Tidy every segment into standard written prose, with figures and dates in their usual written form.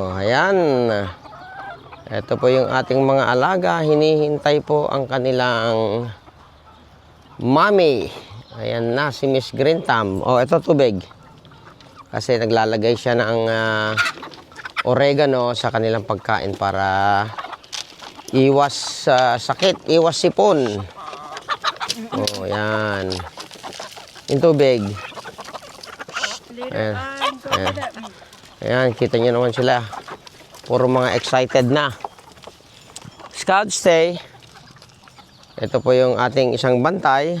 Oh, ayan. Ito po yung ating mga alaga. Hinihintay po ang kanilang mommy. Ayan na si Miss Green Thumb. Oh, ito tubig. Kasi naglalagay siya ng oregano sa kanilang pagkain para iwas sakit, iwas sipon. Oh, ayan. Yung tubig. Ayan. Ayan. Ayan, kita nyo naman sila. Puro mga excited na. Scout stay. Ito po yung ating isang bantay.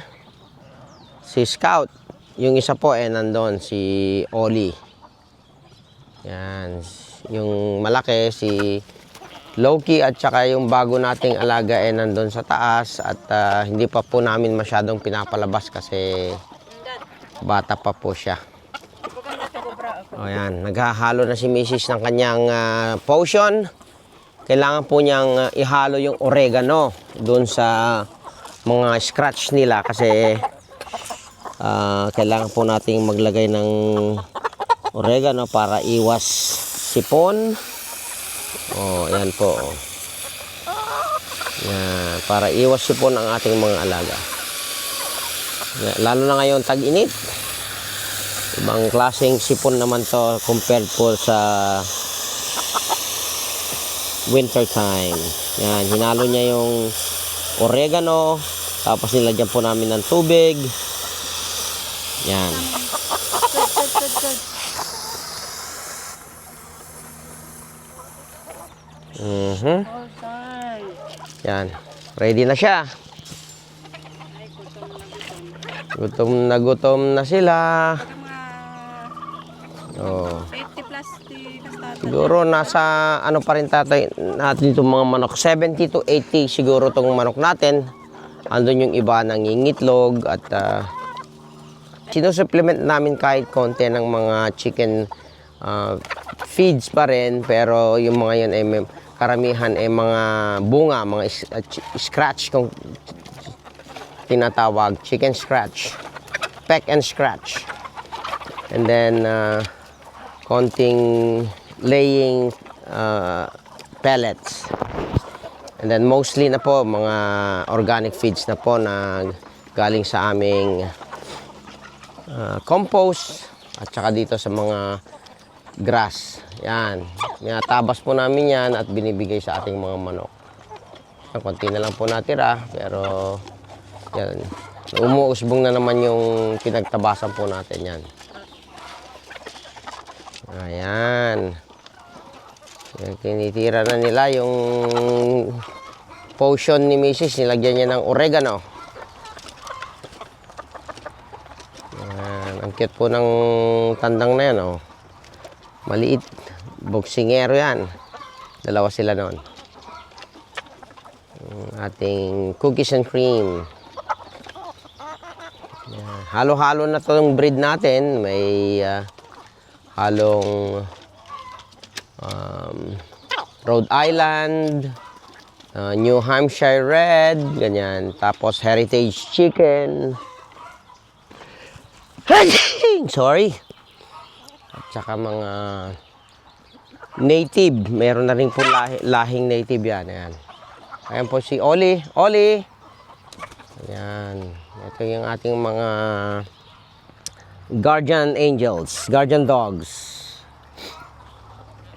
Si Scout. Yung isa po nandun, si Oli. Yan. Yung malaki, si Loki, at saka yung bago nating alaga nandun sa taas. At hindi pa po namin masyadong pinapalabas kasi bata pa po siya. O yan, naghahalo na si Mrs. ng kanyang potion. Kailangan po niyang ihalo yung oregano doon sa mga scratch nila kasi kailangan po nating maglagay ng oregano para iwas sipon. O, yan po. Yan, para iwas sipon ang ating mga alaga. Yan, lalo na ngayon tag-init. Ibang klaseng sipon naman to compared po sa winter time. Yan, hinalo niya yung oregano, tapos nilagyan po namin ng tubig. Yan. Yan, ready na siya. Gutom na sila. Oh. 80 plus Siguro nasa ano pa rin tatay natin itong mga manok. 70 to 80 siguro itong manok natin. Andun yung iba nangingitlog at sinusupplement namin kahit konti ng mga chicken feeds pa rin. Pero yung mga yun ay karamihan ay mga bunga, mga scratch kung tinatawag. Chicken scratch. Peck and scratch. And then konting laying pellets. And then mostly na po mga organic feeds na po na galing sa aming compost at saka dito sa mga grass. Yan. Minatabas po namin yan at binibigay sa ating mga manok. Konti na lang po natira pero yan. Umuusbong na naman yung pinagtabasan po natin yan. Ayan. Tinitira na nila yung potion ni Mrs. Nilagyan niya ng oregano. Ayan. Ang cute po ng tandang na yan. Oh. Maliit. Boksingero yan. Dalawa sila noon. Ating cookies and cream. Ayan. Halo-halo na itong breed natin. May halong Rhode Island, New Hampshire Red, ganyan. Tapos Heritage Chicken. Sorry. At saka mga native. Meron na rin po lahing native yan. Ayan. Ayan po si Oli. Oli! Ayan. Ito yung ating mga guardian angels, guardian dogs.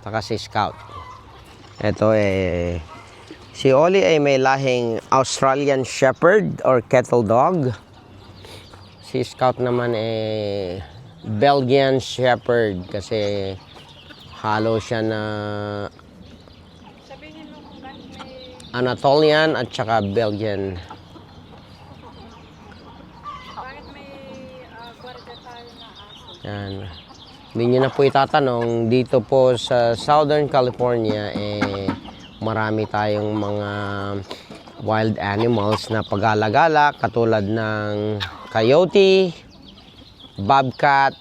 Saka si Scout. Ito si Oli ay may lahing Australian Shepherd or Kettle Dog. Si Scout naman Belgian Shepherd kasi halo siya na Anatolian at saka Belgian. Yan. Hindi nyo na po itatanong, dito po sa Southern California, marami tayong mga wild animals na pag-alagala katulad ng coyote, bobcat,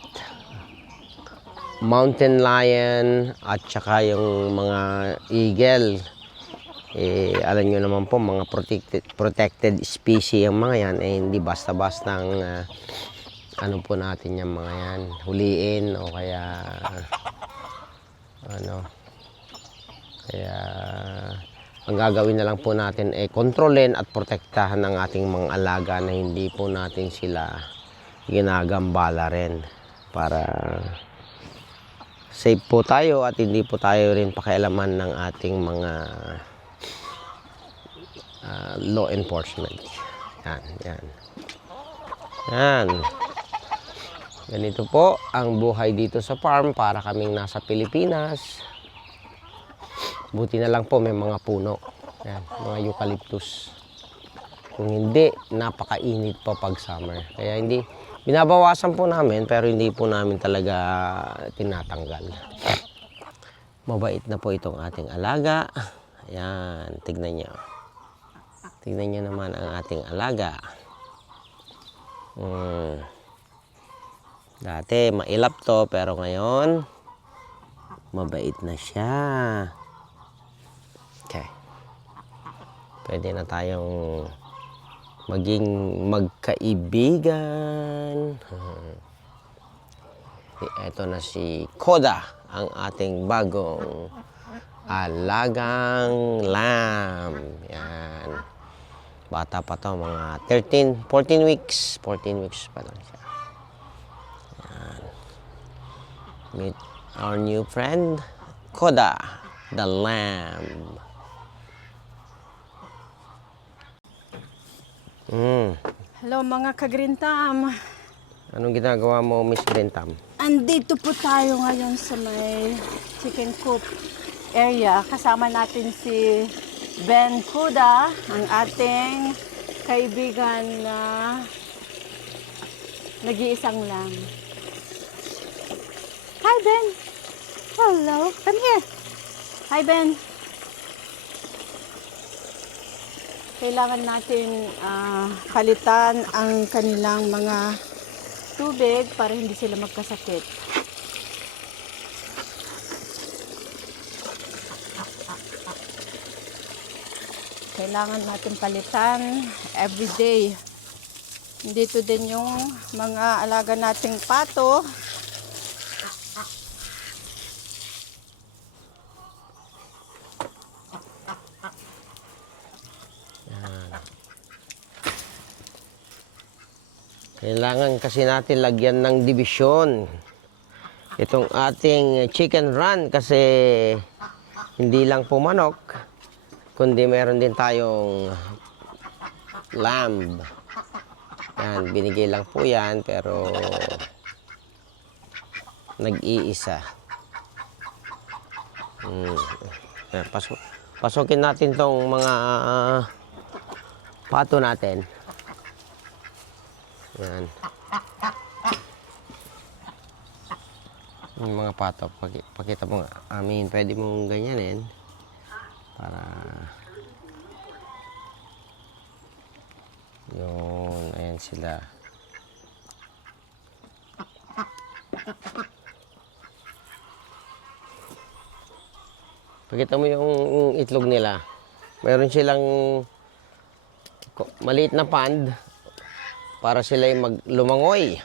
mountain lion, at saka yung mga eagle. Alam nyo naman po, mga protected species yung mga yan, hindi basta-basta ano po natin yung mga yan, huliin o kaya ano, Kaya ang gagawin na lang po natin ay kontrolin at protektahan ng ating mga alaga na hindi po natin sila ginagambala rin para safe po tayo at hindi po tayo rin pakialaman ng ating mga law enforcement. Yan, yan. Yan. Ganito po ang buhay dito sa farm para kaming nasa Pilipinas. Buti na lang po may mga puno. Yan, mga eucalyptus. Kung hindi, napakainit po pag summer. Kaya hindi, binabawasan po namin pero hindi po namin talaga tinatanggal. Mabait na po itong ating alaga. Ayan, tignan nyo. Tignan nyo naman ang ating alaga. Dati mailap to pero ngayon mabait na siya. Okay. Pwede na tayong maging magkaibigan. Ito na si Koda, ang ating bagong alagang lamb. Yan. Bata pa to, mga 14 weeks. 14 weeks pa lang siya. Yan. Meet our new friend, Koda, the lamb. Hello mga ka-Greentam. Anong ginagawa mo, Miss Brentam? Andito po tayo ngayon sa may chicken coop area. Kasama natin si Ben Kuda, ang ating kaibigan na nag-iisang lang. Hi Ben! Hello! Come here! Hi Ben! Kailangan natin palitan ang kanilang mga tubig para hindi sila magkasakit. Kailangan natin palitan every day. Dito din yung mga alaga nating pato. Kailangan kasi natin lagyan ng dibisyon itong ating chicken run kasi hindi lang po manok kundi meron din tayong lamb. Yan, binigay lang po yan pero nag-iisa. Yan, pasukin natin tong mga pato natin. Yan. Yung mga pato, pakita mo nga. Pwede mong ganyanin para yun, ayan sila. Pakita mo yung itlog nila. Mayroon silang maliit na pond para sila yung lumangoy.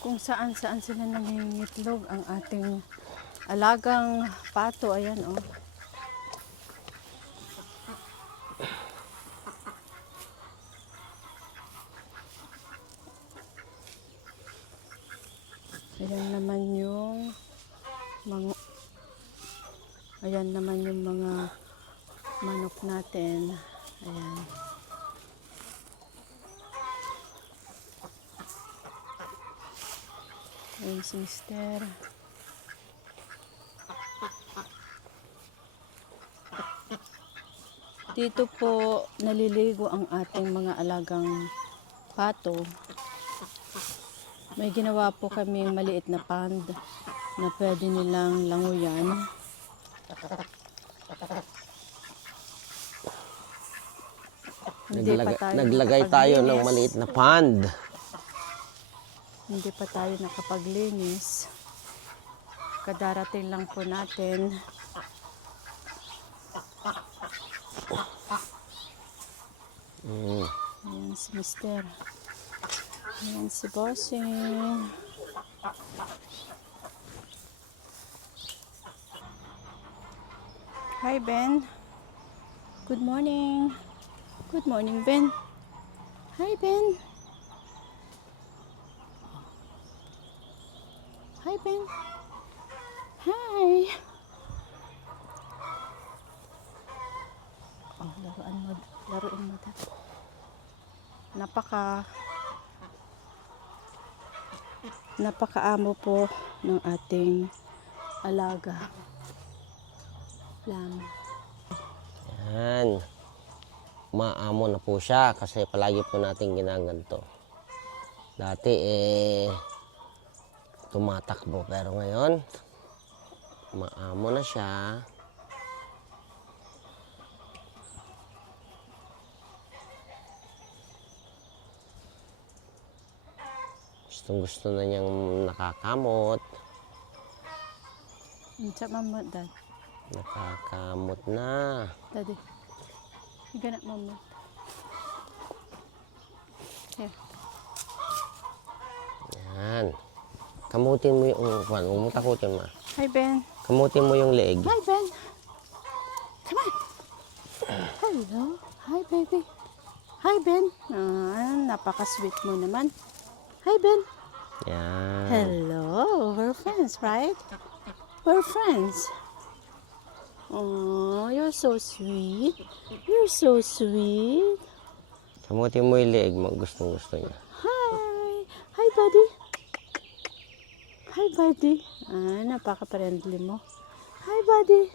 Kung saan-saan sila nangingitlog ang ating alagang pato. Ayan oh. Ayan naman yung mga manok natin. Ayan. Ayan, sister. Dito po naliligo ang ating mga alagang pato. May ginawa po kaming maliit na pond na pwede nilang languyan. Naglagay tayo ng maliit na pond. Hindi pa tayo nakapaglinis. Kadarating lang po natin. Ayan si Mister. Ayan si Bossing. Hi, Ben. Good morning. Good morning, Ben. Hi, Ben. Hi, Ben. Hi. Oh, laruin mo daw. Napakaamo po ng ating alaga. Lamb. Yan. Maamo na po siya kasi palagi po natin ginaganto. Dati tumatakbo pero ngayon maamo na siya. Gusto na niyang nakakamot. Unsa mama, Dad? Nakakamot na. Daddy. Higa na, mama. Here. Yan. Kamutin mo yung huwag mo takutin ma. Hi, Ben. Kamutin mo yung leeg. Hi, Ben. Come on. Hello. Hi, baby. Hi, Ben. Napaka-sweet mo naman. Hi, Ben. Yan. Hello. We're friends, right? We're friends. Oh, you're so sweet. You're so sweet. Kamutin mo yung leeg mo. Gusto niya. Hi. Hi, buddy. Hi, buddy. Napaka-friendly mo. Hi, buddy.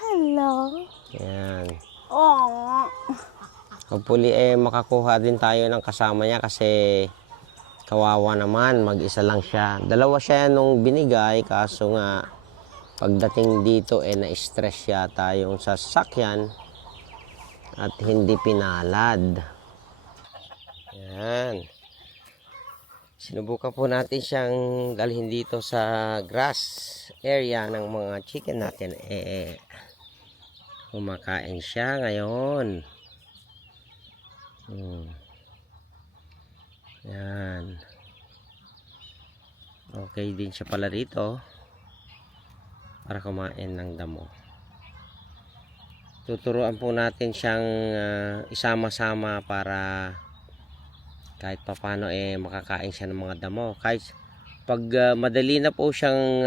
Hello. Yan. Oh. Hopefully makakuha din tayo ng kasama niya kasi kawawa naman, mag-isa lang siya. Dalawa siya nung binigay kaso nga pagdating dito na-stress yata yung sasakyan at hindi pinalad. Yan. Sinubukan po natin siyang dalhin dito sa grass area ng mga chicken natin. Kumakain siya ngayon. Yan. Okay din siya pala rito para kumain ng damo. Tuturuan po natin siyang isama-sama para kahit papano makakain siya ng mga damo. Kahit pag madali na po siyang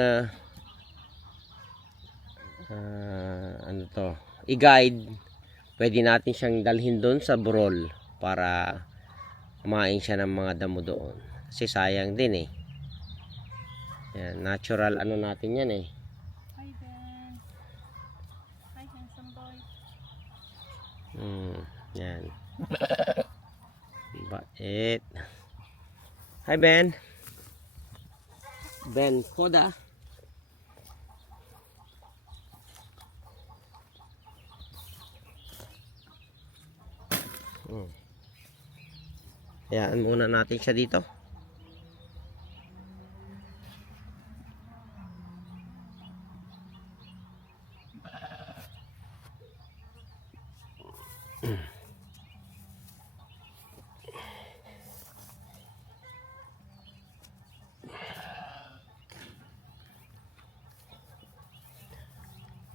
i-guide, pwede natin siyang dalhin doon sa burol para kumain siya ng mga damo doon. Kasi sayang din Yan, natural natin yan Hi, Ben. Hi, handsome boy. Yan. Bait. Hi, Ben. Ben Koda. Hayaan muna natin siya dito.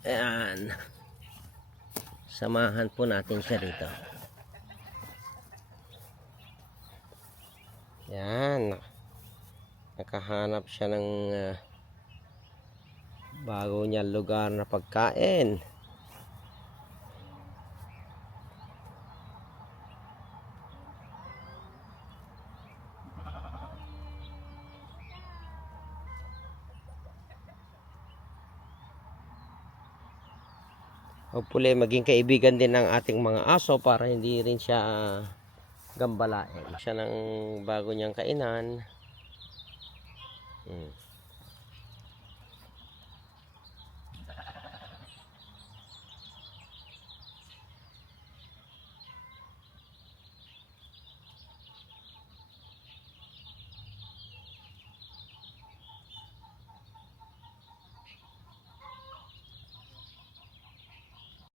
Ayan. Samahan po natin siya rito. Yan. Nakahanap siya ng bago niya lugar na pagkain. Hopefully maging kaibigan din ng ating mga aso para hindi rin siya gambalain. Siya ng bago niyang kainan.